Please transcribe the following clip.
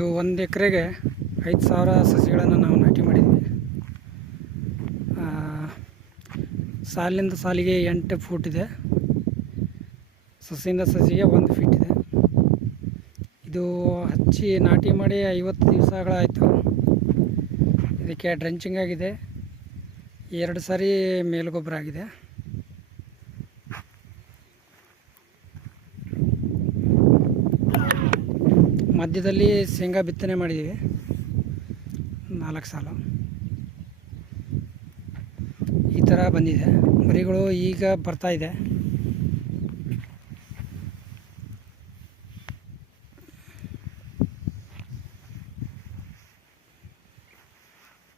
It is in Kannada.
ಇದು 1 ಎಕರೆಗೆ 5,000 ಸಸಿಗಳನ್ನು ನಾವು ನಾಟಿ ಮಾಡಿದ್ವಿ. ಸಾಲಿನಿಂದ ಸಾಲಿಗೆ 8 ಫೂಟ್ ಇದೆ, ಸಸಿಯಿಂದ ಸಸಿಗೆ 1 ಫೀಟ್ ಇದೆ. ಇದು ಹಚ್ಚಿ ನಾಟಿ ಮಾಡಿ 50 ದಿವಸಗಳಾಯಿತು. ಇದಕ್ಕೆ ಡ್ರೆಂಚಿಂಗ್ ಆಗಿದೆ, 2 ಸಾರಿ ಮೇಲುಗೊಬ್ಬರ ಆಗಿದೆ. ಮಧ್ಯದಲ್ಲಿ ಶೇಂಗಾ ಬಿತ್ತನೆ ಮಾಡಿದ್ದೀವಿ 4 ಸಾಲ. ಈ ಥರ ಬಂದಿದೆ. ಮರಿಗಳು ಈಗ ಬರ್ತಾಯಿದೆ.